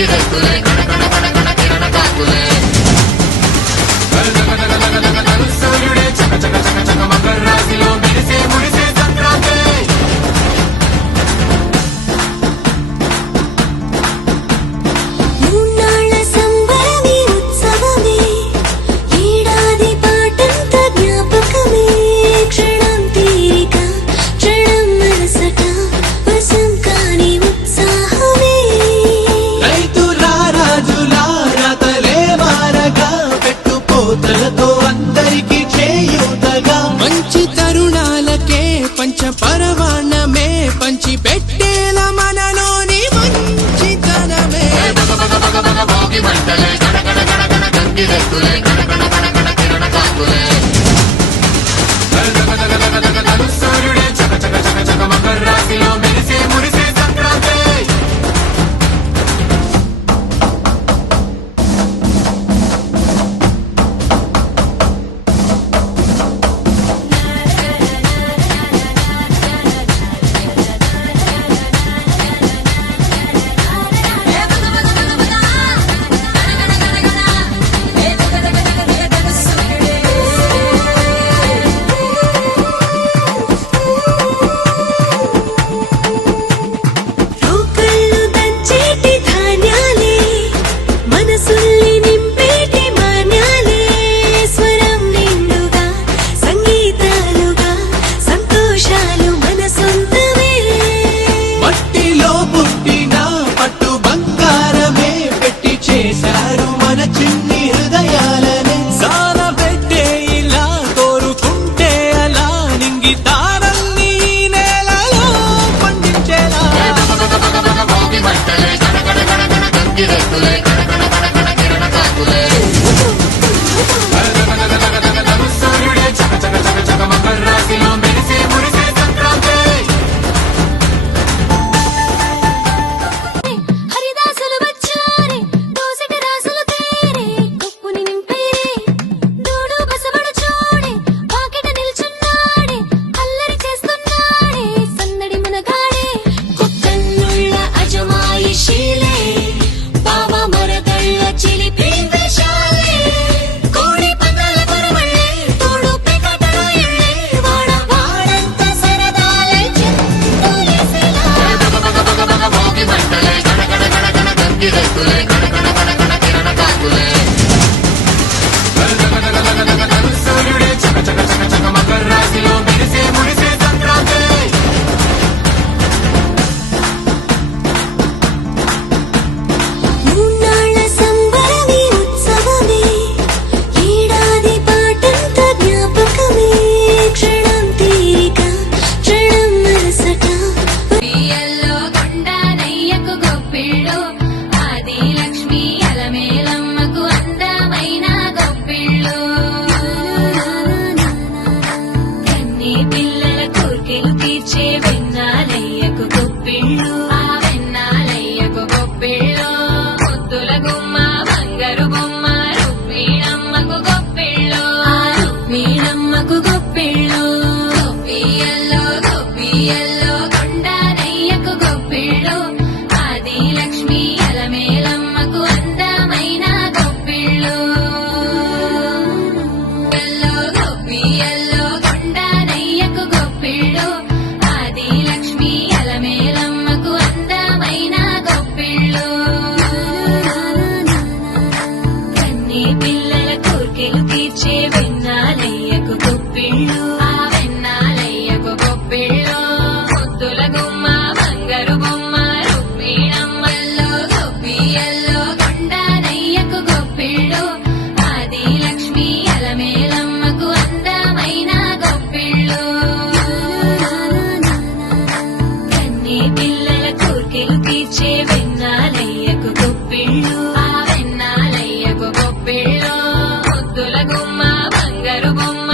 గంగిరెద్దులే కణకణ కణకణ కిరణ కాకులే సూర్యుడే చక చక చక చక మకర రాశిలో మెరిసే మురిసే సంక్రాంతి అందరికి చేయూతగా మంచి తరుణాలకే పంచపరవాణమే పంచి పెట్టేల మనలోని మంచితనమే భోగి మంటలే కణకణ కణకణ గంగిరెద్దులే కణకణ కణకణ కిరణ కాకులే సూర్యుడే చక చక చక చక మకర రాశిలో మెరిసే మురిసే సంక్రాంతి గంగిరెద్దులే కణకణ కణకణ కిరణ కాకులే సూర్యుడే చక చక చక చక మకర రాశిలో మెరిసే మురిసే సంక్రాంతి హరిదాసులు వచ్చారే దోసటి రాసులు తేరే కొప్పుని నింపేరే దూడు బసబడు చూడే పాకెట నిల్చున్నాడే అల్లరి చేస్తున్నాడే సందడి మనగాడే కొత్తన్నుళ్ళ అజమాయిషీలే గంగిరెద్దులే కణకణ కణకణ కిరణ కాకులే సూర్యుడే చక చక చక చక మకర రాశిలో మెరిసే మురిసే సంక్రాంతి మూన్నాళ్ళ సంబరమే ఉత్సవమే ఏడాది పాటంత జ్ఞాపకమే క్షణం తీరిక క్షణం మనసట బియ్యల్లో కొండనయ్యకు గొప్పిళ్ళు లక్ష్మీ అలమేలమ్మకు అందమైన గొప్పిళ్ళు కన్నీ పిల్లల కోర్కెలు తీర్చే వెన్నాలయ్యకు గొప్పిళ్ళు ఆ వెన్నాలయ్యకు గొప్పిళ్ళు ముద్దుల గుమ్మ బంగారు బొమ్మ రుక్మిణమ్మకు గొప్పిళ్ళు ఆ రుక్మిణమ్మకు గొప్పిళ్ళు గొప్పియల్లో గొప్పియల్లో కొండనయ్యకు గొప్పిళ్ళు ఆది లక్ష్మీ అలమేలమ్మకు అందమైన గొప్పిళ్ళు గొప్పియల్లో కొండనయ్యకు గొప్పిళ్ళు ఆది లక్ష్మీ అలమేలమ్మకు అందమైన గొప్పిళ్ళు కన్నీ పిల్లల కోర్కెలు తీర్చే వెన్నాలయ్యకు గొప్పిళ్ళు ఆ వెన్నాలయ్యకు గొప్పిళ్ళు ముద్దుల గుమ్మ బంగారు బొమ్మ రుక్మిణమ్మల్లో గొప్పియల్లో కొండనయ్యకు గొప్పిళ్ళు ఆది లక్ష్మీ అలమేలమ్మకు అందమైన గొప్పిళ్ళు కన్నీ పిల్లల కోర్కెలు తీర్చే వెన్నాలయ్యకు గొప్పిళ్ళు ఆ వెన్నాలయ్యకు గొప్పిళ్ళు ముద్దుల గుమ్మ బంగారు బొమ్మ